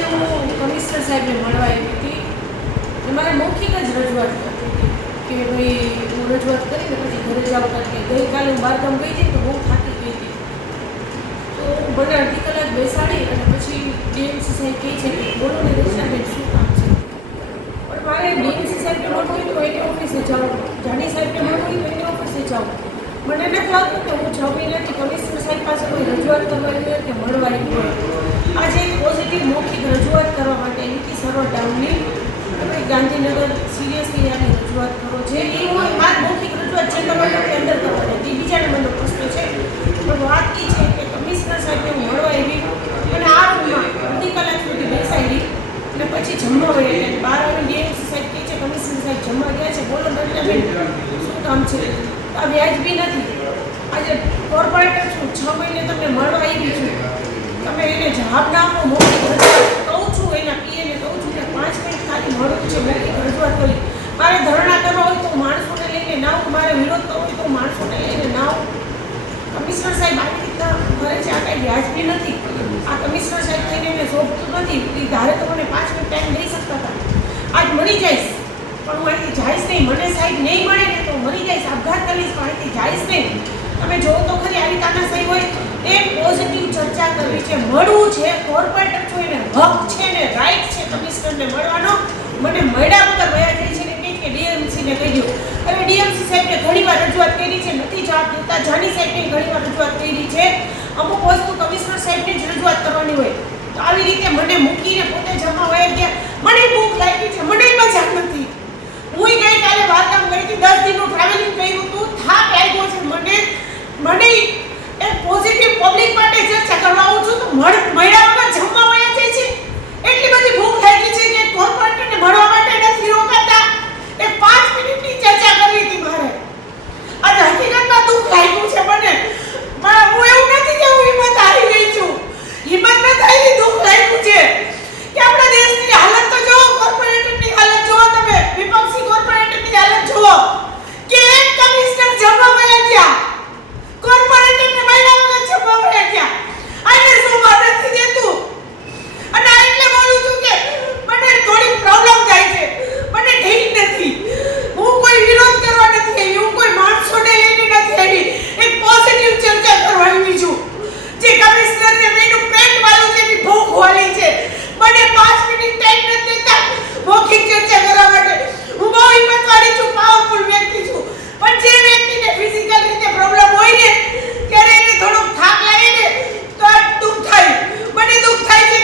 હું કમિશનર સાહેબને મળવા આવી હતી. મારે મૌખિક જ રજૂઆત કરતી હતી કે ભાઈ હું રજૂઆત કરીને પછી ઘરે જાઉં, કારણ કે ગઈકાલે હું બહારગામ ગઈ હતી તો બહુ થાકી ગઈ હતી. તો મને અડધી કલાક બેસાડી અને પછી ડીએમસી સાહેબ કહે છે કે બોલો ને રચનાબેન શું કામ છે. પણ મારે ડીએમસી સાહેબને મળવું હોય તો એની ઓફિસે જાઉં, જાની સાહેબને મળવું હોય તો એની ઓફિસે જાઉં. મને નથી લાગતું કે હું 6 મહિનાથી કમિશનર સાહેબ પાસે કોઈ રજૂઆત કરવાની હોય કે મળવાની હોય. આજે એક પોઝિટિવ મૌખિક રજૂઆત કરવા માટે નીતિ સર્વર ડાઉનની તમે ગાંધીનગર સિરિયસલી આની રજૂઆત કરો છે. એ હું મારી મૌખિક રજૂઆત છે તમારી અંદર કરવાની હતી, બીજા નંબરનો પ્રશ્ન છે. પણ વાત એ છે કે કમિશનર સાહેબને હું મળવા આવી અને આ રૂમમાં અડધી કલાક સુધી બેસાડી અને પછી જમવા વળી એટલે બહાર આવીને ડીએમસી સાહેબ કહે છે કમિશનર સાહેબ જમવા ગયા છે, બોલો દર્શનાબેન શું કામ છે. આ વ્યાજબી નથી. આજે કોર્પોરેટર છું, 6 મહિને તમને મળવા આવી છું, તમે એને જવાબ ના આપો. મૌખિક રજૂઆત કહું છું, એના પીએને કહું છું કે 5 મિનિટ ખાલી મળવું છે, મૌખિક રજૂઆત કરી. મારે ધરણા કરવા હોય તો માણસોને લઈને ના આવું, મારે વિરોધ કરવો હોય તો માણસોને લઈને ના આવું. કમિશનર સાહેબ આવી રીતના કરે છે, આ કાંઈ વ્યાજબી નથી. આ કમિશનર સાહેબ થઈને એને શોભતું નથી. એ ધારે તો મને 5 મિનિટ ટાઈમ દઈ શકતા હતા. આજ મળી જઈશ પણ હું અહીંથી જઈશ નહીં. મને સાહેબ નહીં મળે ને તો મરી જઈશ, આપઘાત કરીશ, પણ અહીંથી જઈશ નહીં. તમે જોવો તો ખરી આવી તાનાશાહી હોય. એક પોઝિટિવ ચર્ચા કરવી છે, મળવું છે. કોર્પોરેટર છો, એને હક છે ને રાઈટ છે કમિશનરને મળવાનો. મને મળ્યા વગર વયા જાય છે ને કંઈક કે ડીએમસીને કહી દો. હવે ડીએમસી સાહેબને ઘણીવાર રજૂઆત કરી છે, નથી જવાબ દેતા. જાની સાહેબને ઘણીવાર રજૂઆત કરી છે. અમુક વસ્તુ કમિશનર સાહેબને જ રજૂઆત કરવાની હોય. તો આવી રીતે મને મૂકીને પોતે જમવા વયા ગયા. મને ભૂખ લાગી છે, મને મજા નથી. હું ગઈકાલે બહારગામ ગઈ હતી, 10 દિનનું ટ્રાવેલિંગ કર્યું હતું, થાક લાગ્યો છે મને. એ પોઝિટિવ પબ્લિક માટે ચર્ચા કરવા આવું છું તો મળ્યા વગર જમવા